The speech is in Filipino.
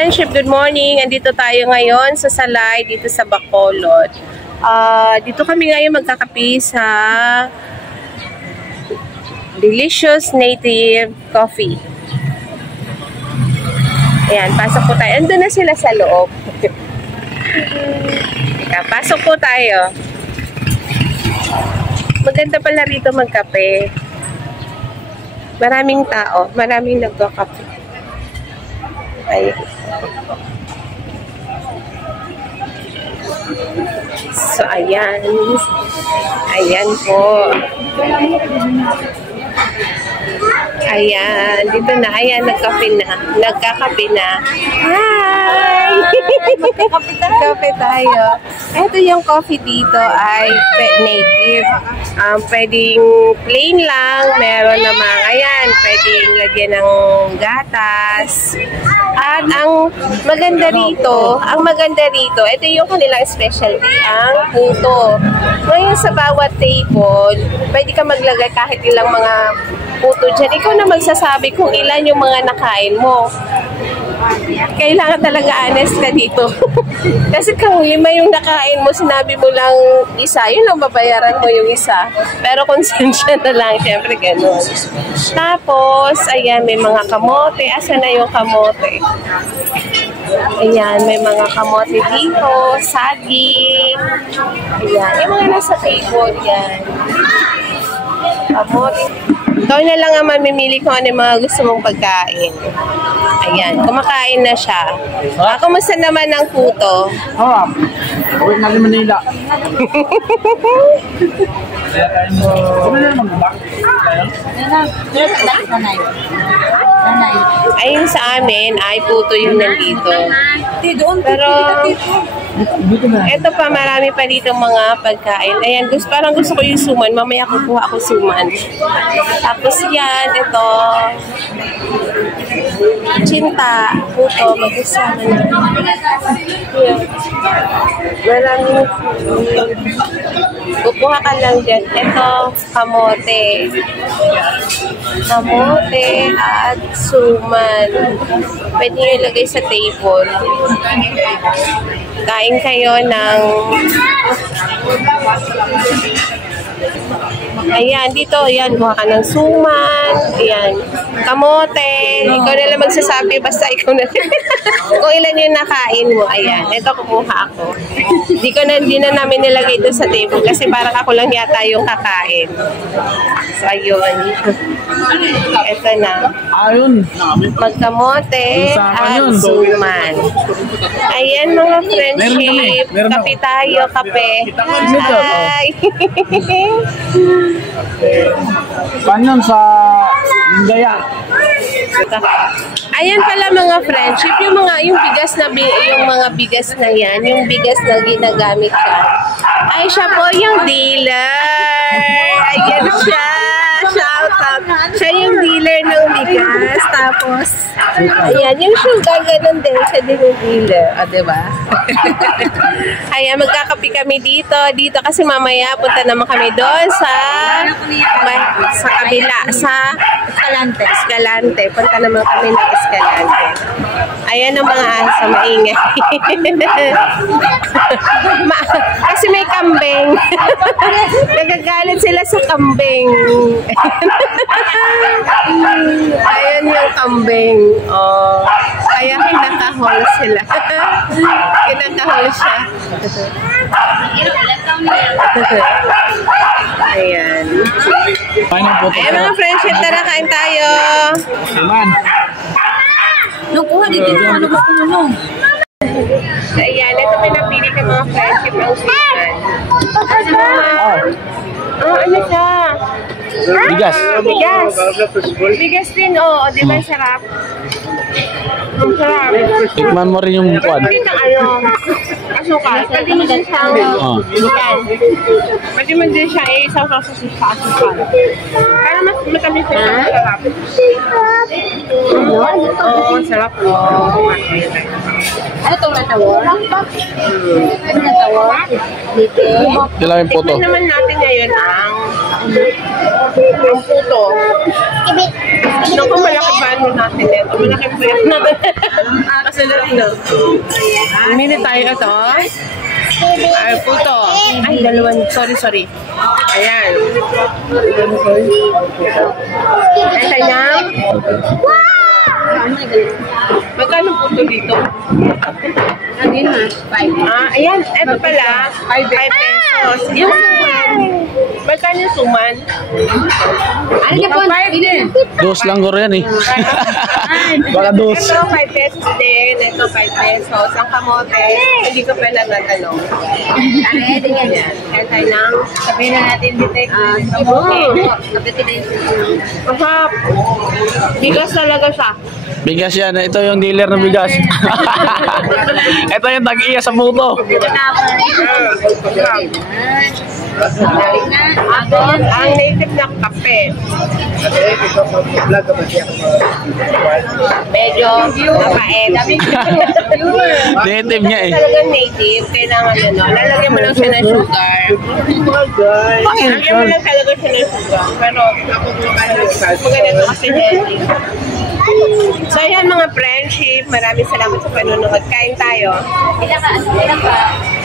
friendship, good morning. Andito tayo ngayon sa Salay, dito sa Bacolod. Dito kami ngayon magkakape sa Delicious Native Coffee. Ayan, pasok po tayo. Andun na sila sa loob. Pasok po tayo. Maganda pala rito magkape. Maraming tao, maraming nagkakape. Ayan. So, ayan. Ayan po. Ayan. Dito na. Ayan, nagkape na. Nagkakape na. Hi! Kape tayo. Ito yung coffee dito ay native. Pwedeng plain lang. Meron namang, ayan, pwedeng lagyan ng gatas. At ang maganda rito, ito yung kanilang specialty, ang puto. Ngayon sa bawat table, pwede ka maglagay kahit ilang mga puto dyan. Ikaw na magsasabi kung ilan yung mga nakain mo. Kailangan talaga honest ka dito. Kasi kung 5 yung nakain mo, sinabi mo lang isa, yun lang babayaran mo yung isa. Pero konsensya na lang, syempre ganun. Tapos, ayan, may mga kamote. Asa na yung kamote? Ayan, may mga kamote dito, saging. Ayan, yung mga nasa table, yan. Kamote. Ikaw na lang ang mamimili kung ano yung mga gusto mong pagkain. Ayan, kumakain na siya. Kumusta naman ang puto? Uwi na rin Manila. Ayun sa amin, ay puto yung nandito. Pero, ito pa, marami pa dito mga pagkain. Ayan, parang gusto ko yung suman. Mamaya kukuha ako suman. Tapos yan, ito. Chinta, puto, mag-isama na. Maraming kukuha ka lang dyan. Ito, kamote. Kamote at suman. Pwede nyo ilagay sa table. Kain kayo ng... Ayan, dito, ayan, kuha ka ng suman, ayan, kamote, ikaw na lang magsasabi, basta ikaw na kung ilan yung nakain mo, ayan, ito kumuha ako. Di na namin nilagay ito sa table kasi parang ako lang yata yung kakain. So, ayun. Ito na. Ayun. Magkamote at suman. Ayan, mga friendship. Kape tayo, kape. Hi! Paano sa Indaya? Ayan pala mga friendship, yung mga bigas na yan, yung bigas na ginagamit ka. Ay, siya po yung dealer. Ayan siya. Shout out. Siya yung dealer ng bigas. Tapos, ayan, yung sugar, ganun din. Siya din yung dealer. O, diba? Ayan, magkakapi kami dito. Dito kasi mamaya punta naman kami doon sa kabila. Sa Escalante. Punta naman kami ng Escalante. Ayan ang mga asa, maingay. Kasi may kambing. Nagagalit sila sa kambing. Ayan yung kambing. Oh. Kaya kinakahol sila. Kinakahol siya. Ayan. Ayan mga friendship, tara kain tayo. Nung kuha dito, ano ba kung Ayan, ito pinapili ka mga friendship ng suman. Ano siya? Bigas. Bigas. Bigas din, oo. Di ba sarap? Ang sarap. Tikman mo rin yung kwan. Pwede na asukal. Pwede mo din siyang ikan. Pwede mo din siyang isang sa asukal. Para mas matamis na siyang sarap. Oo, sarap. ano itong natawar? Ano natawar? Dito. Kailangan yung puto. Tignan naman natin ngayon ang puto. Naku, malaki ba ano natin ito? Malaki ba yan natin? Kasi sila rin, no? Mili tayo ito. Ay, puto. Ay, dalawan. Sorry. Ayan. Ay, sayang. Magkano puto dito? Ayan. Ito pala. 5 pesos. Yung suman. Magkano yung suman? Ano niya po? Dos lang ko yan eh. Baka dos. Ito, 5 pesos din. Ito, 5 pesos. Ang kamote, hindi ko pa nagtatanong. Ay, di ganyan. Kaya tayo ng... Sabihin na natin dito. kamote. Kapitin na yung Masarap. Bigas talaga siya. Bigas yan. Ito yung dealer ng bigas. Ito yung tag-iya sa puto. Ang native na kape. Medyo mapait. Native niya eh. Talagang native. Kailangan lalagyan mo lang siya ng sugar. Lalagyan mo lang talaga siya ng sugar. Pero maganda ito kasi healthy. So yan mga friendship. Maraming salamat sa panonood. Kain tayo. Ilan ka?